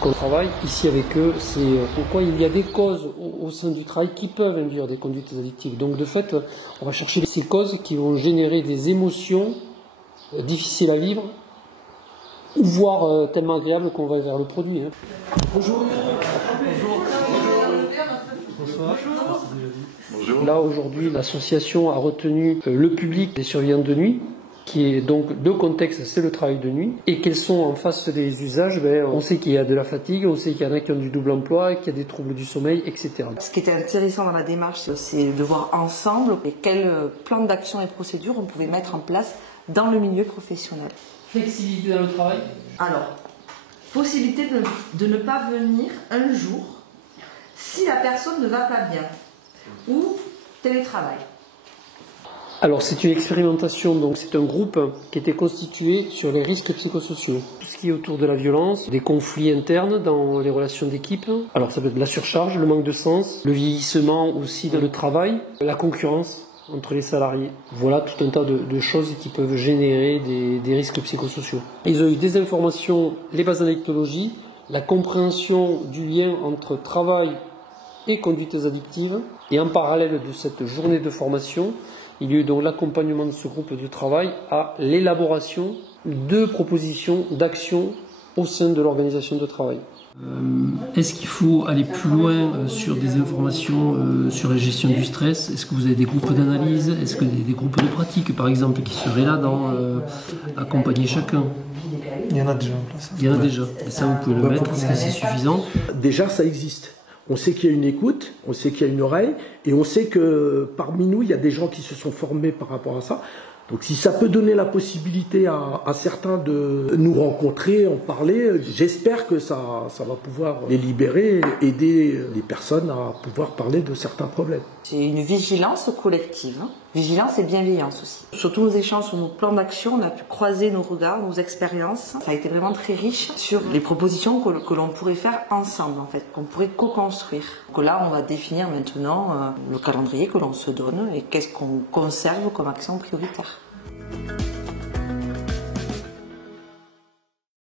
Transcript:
qu'on travaille ici avec eux, c'est pourquoi il y a des causes au sein du travail qui peuvent induire des conduites addictives. Donc de fait, on va chercher ces causes qui vont générer des émotions difficiles à vivre, ou voire tellement agréables qu'on va vers le produit. Bonjour. Bonjour. Bonsoir. Bonjour. Là aujourd'hui, l'association a retenu le public des surveillants de nuit, qui est donc le contexte, c'est le travail de nuit. Et quels sont en face des usages? On sait qu'il y a de la fatigue, on sait qu'il y en a qui ont du double emploi, qu'il y a des troubles du sommeil, etc. Ce qui était intéressant dans la démarche, c'est de voir ensemble quel plan d'action et procédures on pouvait mettre en place dans le milieu professionnel. Flexibilité dans le travail? Alors, possibilité de ne pas venir un jour si la personne ne va pas bien, ou télétravail. Alors c'est une expérimentation, donc c'est un groupe qui était constitué sur les risques psychosociaux. Tout ce qui est autour de la violence, des conflits internes dans les relations d'équipe. Alors ça peut être la surcharge, le manque de sens, le vieillissement aussi dans le travail, la concurrence entre les salariés. Voilà tout un tas de choses qui peuvent générer des risques psychosociaux. Ils ont eu des informations, les bases d'addictologie, la compréhension du lien entre travail et conduites addictives. Et en parallèle de cette journée de formation, il y a eu donc l'accompagnement de ce groupe de travail à l'élaboration de propositions d'actions au sein de l'organisation de travail. Est-ce qu'il faut aller plus loin sur des informations sur la gestion du stress? Est-ce que vous avez des groupes d'analyse? Est-ce que des groupes de pratique, par exemple, qui seraient là dans accompagner chacun? Il y en a déjà en place. Il y en a déjà. Et ça, vous pouvez le mettre. Est-ce que c'est suffisant? Déjà, ça existe. On sait qu'il y a une écoute, on sait qu'il y a une oreille, et on sait que parmi nous, il y a des gens qui se sont formés par rapport à ça. Donc si ça peut donner la possibilité à certains de nous rencontrer, en parler, j'espère que ça va pouvoir les libérer, aider les personnes à pouvoir parler de certains problèmes. C'est une vigilance collective, vigilance et bienveillance aussi. Sur tous nos échanges, sur nos plans d'action, on a pu croiser nos regards, nos expériences. Ça a été vraiment très riche sur les propositions que l'on pourrait faire ensemble, en fait, qu'on pourrait co-construire. Donc là, on va définir maintenant le calendrier que l'on se donne et qu'est-ce qu'on conserve comme action prioritaire.